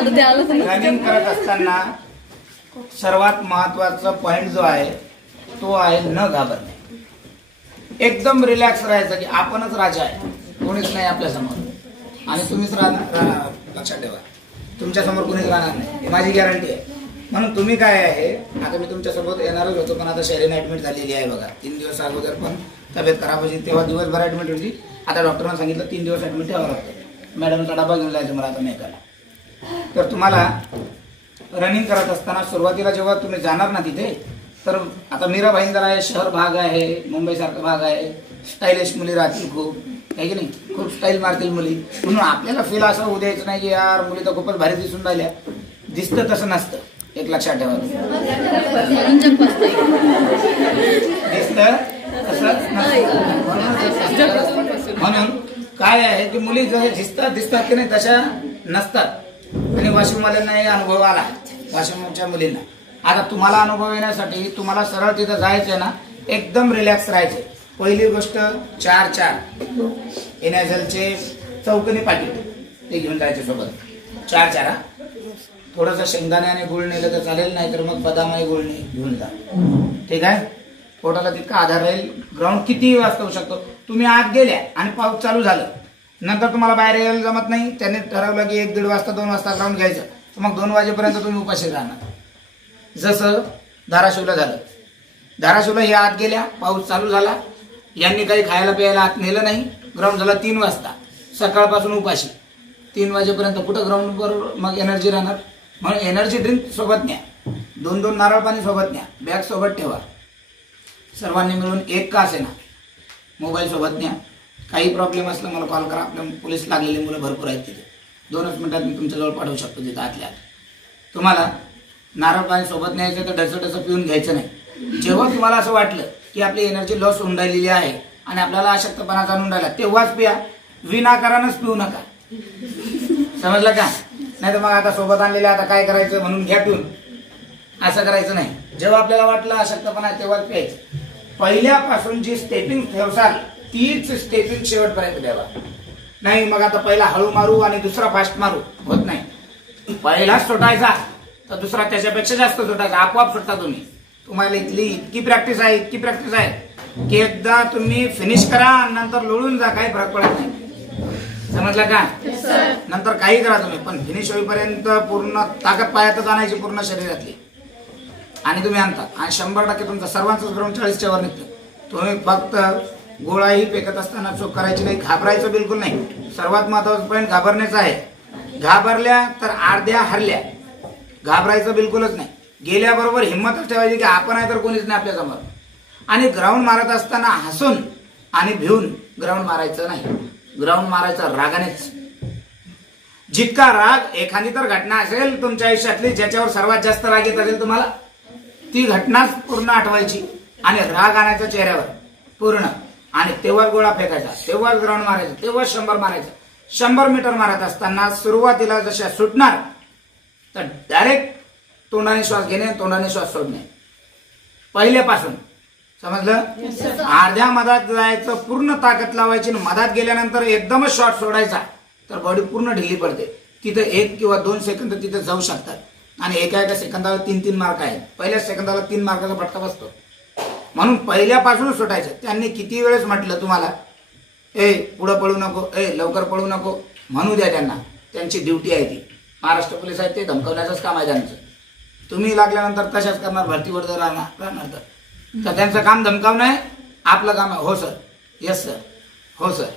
Running करत असताना सर्वात महत्वाचा पॉइंट जो आहे तो आहे न घाबरणे. एकदम रिलॅक्स राहायचं की आपणच राजा आहे, कोणीच नाही आपल्या समोर आणि तुम्हीच राहणार. लक्षात ठेवा, तुमच्या समोर कोणीच राहणार नाही, ही माझी गॅरंटी आहे. म्हणून तुम्ही काय आहे, आता मी तुमच्यासोबत येणारच होतो पण आता शहरीने ऍडमिट झालेली आहे बघा. 3 दिवस अगोदर पण तब्येत खराब होती, तेव्हा दिवसभर ऍडमिट होती. आता डॉक्टरांनी सांगितलं 3 दिवस ऍडमिट ठेवावं लागतं. मॅडमचा डबा घेऊन जायचं मला आता मेकाला. तर तुम्हाला रनिंग करत असताना सुरुवातीला जेव्हा तुम्ही जाणार ना तिथे, तर आता मीरा भाईंदर आहे, शहर भाग आहे, मुंबई सारखा भाग आहे, स्टाईलिश मुली राहतील खूप, आहे की नाही, खूप स्टाईल मारतील मुली. म्हणून आपल्याला फील असं होऊ द्यायचं नाही की यार मुली तर खूपच भारी दिसून राहिल्या. दिसतं तसं नसतं, एक लक्षात ठेवा. दिसतं तसं नसतं. म्हणून काय आहे की मुली जसं दिसतात की नाही तशा नसतात. आणि वाशिमवाल्यांना हे अनुभव आला, वाशिमच्या मुलींना. आता तुम्हाला अनुभव येण्यासाठी तुम्हाला सरळ तिथं जायचंय ना, एकदम रिलॅक्स राहायचे. पहिली गोष्ट 4 एनॅझलचे चौकनी पाकिट ते घेऊन जायचे सोबत. 4 थोडंसं शेंगदाणे आणि गुळ नेलं तर चालेल, नाही तर मग बदामाई गुळ घेऊन जा. ठीक आहे, पोटाला तितका आधार राहील. ग्राउंड कितीही वाजता होऊ शकतो. तुम्ही आत गेल्या आणि पाऊस चालू झालं, नंतर तुम्हाला बाहेर यायला जमत नाही, त्यांनी ठरवलं की 1-1.5 वाजता 2 वाजता ग्राउंड घ्यायचं, तर मग 2 वाजेपर्यंत तुम्ही उपाशी राहणार. जसं धाराशिवला झालं. धाराशिवला या आत गेल्या, पाऊस चालू झाला, यांनी काही खायला प्यायला आत नेलं नाही, ग्राउंड झाला 3 वाजता, सकाळपासून उपाशी. 3 वाजेपर्यंत कुठं ग्राउंडवर मग एनर्जी राहणार. म्हणून एनर्जी ड्रिंक सोबत न्या, 2-2 नारळ पाणी सोबत न्या, बॅग सोबत ठेवा. सर्वांनी मिळून 1 का असेना मोबाईल सोबत न्या. काही प्रॉब्लेम असला मला कॉल करा, आपल्या पोलीस लागलेली मुलं भरपूर आहेत तिथे. 2च मिनिटात मी तुमच्याजवळ पाठवू शकतो तिथं आतल्या आत. तुम्हाला नारळ पाणी सोबत न्यायचं तर डसं पिऊन घ्यायचं नाही. जेव्हा तुम्हाला असं वाटलं की आपली एनर्जी लॉस होऊन राहिलेली आहे आणि आपल्याला अशक्तपणा जाणून राहिला, तेव्हाच पिया, विनाकारणच पिऊ नका. समजलं का? नाही तर मग आता सोबत आणलेले आता काय करायचं म्हणून घ्या पिऊन, असं करायचं नाही. जेव्हा आपल्याला वाटलं अशक्तपणा आहे तेव्हाच प्यायचं. पहिल्यापासून जी स्टेपिंग ठेवसाल तीच स्टेपिंग शेवटपर्यंत द्यावा. नाही मग आता पहिला हळू मारू आणि दुसरा फास्ट मारू, होत नाही. पहिलाच सुटायचा तर दुसरा त्याच्यापेक्षा जास्त सुटायचा, आपोआप सुटता तुम्ही. तुम्हाला इतकी प्रॅक्टिस आहे की एकदा तुम्ही फिनिश करा नंतर लोळून जा, काही फरक पडत नाही. समजलं का? नंतर काही करा तुम्ही, पण फिनिश होईपर्यंत पूर्ण ताकद पायातच आणायची पूर्ण शरीरातली, आणि तुम्ही आणता. आणि 100% तुमचा सर्वांचाच ग्राउंड 40च्या वर निघतं. तुम्ही फक्त गोळाही फेकत असताना चूक करायची नाही, घाबरायचं बिलकुल नाही. सर्वात महत्वाचं पॉईंट घाबरण्याचं आहे. घाबरल्या तर अर्ध्या हरल्या, घाबरायचं बिलकुलच नाही. गेल्याबरोबर हिंमतच ठेवायची की आपण आहे तर कोणीच नाही आपल्या समोर. आणि ग्राउंड मारत असताना हसून आणि भिवून ग्राउंड मारायचं नाही, ग्राउंड मारायचा रागानेच. जितका राग, एखादी तर घटना असेल तुमच्या आयुष्यातली ज्याच्यावर सर्वात जास्त राग येत असेल तुम्हाला, ती घटनाच पूर्ण आठवायची आणि राग आणायचा चेहऱ्यावर पूर्ण, आणि तेव्हाच गोळा फेकायचा, तेव्हाच ग्राउंड मारायचं, तेव्हाच 100 मारायचं. 100 मीटर मारत असताना सुरुवातीला जशा सुटणार तर डायरेक्ट तोंडाने श्वास घेणे, तोंडाने श्वास सोडणे पहिल्यापासून. समजलं? अर्ध्या मधात जायचं, पूर्ण ताकद लावायची, मधात गेल्यानंतर एकदमच शॉट सोडायचा तर बॉडी पूर्ण ढिली पडते. तिथे 1 किंवा 2 सेकंद तिथे जाऊ शकतात आणि एका सेकंदाला 3-3 मार्क आहेत. पहिल्या सेकंदाला 3 मार्काचा फटका बसतो. म्हणून पहिल्यापासूनच सुटायचं. त्यांनी किती वेळेस म्हटलं तुम्हाला, पुढं पळू नको, लवकर पळू नको, म्हणू द्या त्यांना, त्यांची ड्युटी आहे ती. महाराष्ट्र पोलीस आहेत ते धमकवण्याचंच काम आहे त्यांचं. तुम्ही लागल्यानंतर तशाच करणार, भरतीवर जर राहणार तर त्यांचं काम धमकावणं आहे, आपलं काम आहे हो सर, येस सर, हो सर,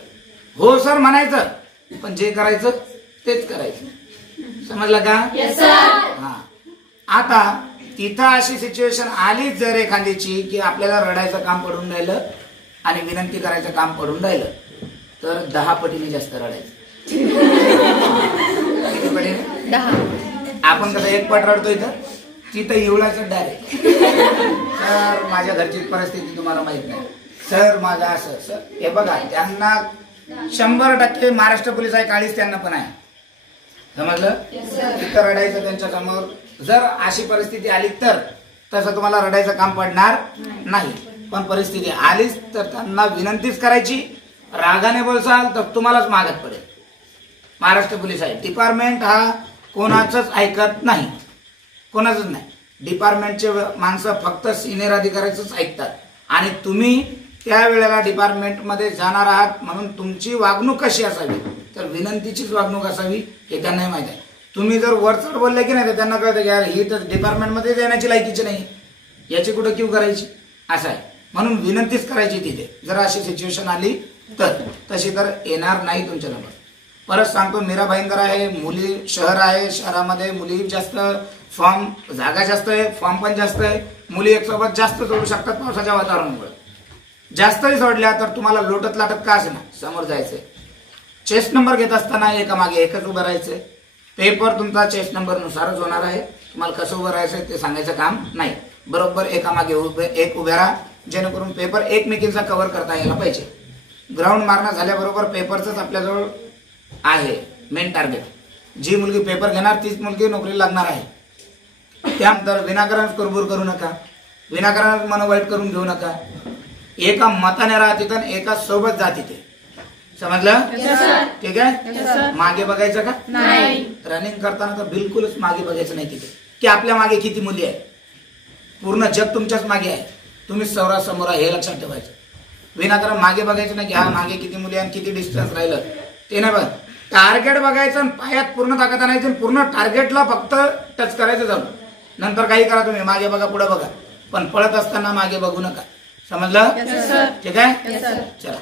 हो सर म्हणायचं, पण जे करायचं तेच करायचं. समजलं का? हा. आता तिथं अशी सिच्युएशन आलीच जर एखाद्याची की आपल्याला रडायचं काम पडून राहिलं आणि विनंती करायचं काम पडून राहिलं तर 10 पटीने जास्त रडायचं. किती पटीने? 10. आपण कसं 1 पट रडतो इथं, तिथं एवढाच डायरेक्ट. सर माझ्या घरची परिस्थिती तुम्हाला माहित नाही, सर माझा असं, सर हे बघा, त्यांना 100% महाराष्ट्र पोलीस आहे, काळीच त्यांना पण आहे. समजलं? तिथं रडायचं त्यांच्या समोर. जर अशी परिस्थिती आली तर तसं तुम्हाला रडायचं काम पडणार नाही, पण परिस्थिती आलीच तर त्यांना विनंतीच करायची. रागाने बोलसाल तर तुम्हालाच मागत पडेल. महाराष्ट्र पोलीस आहे डिपार्टमेंट, हा कोणाचंच ऐकत नाही, कोणाचंच नाही. डिपार्टमेंटचे माणसं फक्त सिनियर अधिकाऱ्याचंच ऐकतात आणि तुम्ही त्या वेळेला डिपार्टमेंटमध्ये जाणार आहात म्हणून तुमची वागणूक कशी असावी, तर विनंतीचीच वागणूक असावी हे त्यांनाही माहिती आहे. तुम्ही जर वरचढ बोलले की नाही तर त्यांना कळतं की यार ही तर डिपार्टमेंटमध्ये येण्याची लायकीची नाही, याची कुठं क्यू करायची असं आहे. म्हणून विनंतीच करायची तिथे जर अशी सिच्युएशन आली तर. तशी तर येणार नाही तुमच्या नंबर. परत सांगतो, मीरा भाईंदर आहे, मुली शहर आहे, शहरामध्ये मुली जास्त, फॉर्म जागा जास्त आहे, फॉर्म पण जास्त आहे, मुली एकसोबत जास्त जोडू शकतात पावसाच्या वातावरणामुळे. जास्तही सोडल्या तर तुम्हाला लोटत लाटत का असेना समोर जायचंय. चेस्ट नंबर घेत असताना एका मागे एकच उभं राहायचंय. पेपर तुमचा चेस्ट नंबर नुसारच होणार आहे, तुम्हाला कसं उभं राहायचंय ते सांगायचं काम नाही. बरोबर एका मागे एक उभे राहा जेणेकरून पेपर एकमेकींचा कव्हर करता यायला पाहिजे. ग्राउंड मारणं झाल्याबरोबर पेपरचंच आपल्याजवळ आहे मेन टार्गेट. जी मुलगी पेपर घेणार तीच मुलगी नोकरी लागणार आहे. त्यानंतर विनाकारण कुरबुर करू नका, विनाकारण मन वाईट करून घेऊ नका. एका मताने राहा तिथं, एका सोबत जा तिथे. समजलं? ठीक आहे. मागे बघायचं का नाही. रनिंग करताना तर बिलकुलच मागे बघायचं नाही तिथे की आपल्या मागे किती मुली आहे. पूर्ण जग तुमच्याच मागे आहे, तुम्ही समोर हे लक्षात ठेवायचं. विनाकारण मागे बघायचं नाही की हा मागे किती मुली आहे किती डिस्टन्स राहिलं ते नाही बघ. टार्गेट बघायचं, पायात पूर्ण ताकद आणायची, पूर्ण टार्गेटला फक्त टच करायचं जाऊन. नंतर काही करा तुम्ही, मागे बघा पुढे बघा, पण पळत असताना मागे बघू नका. समजलं? ठीक आहे. चला.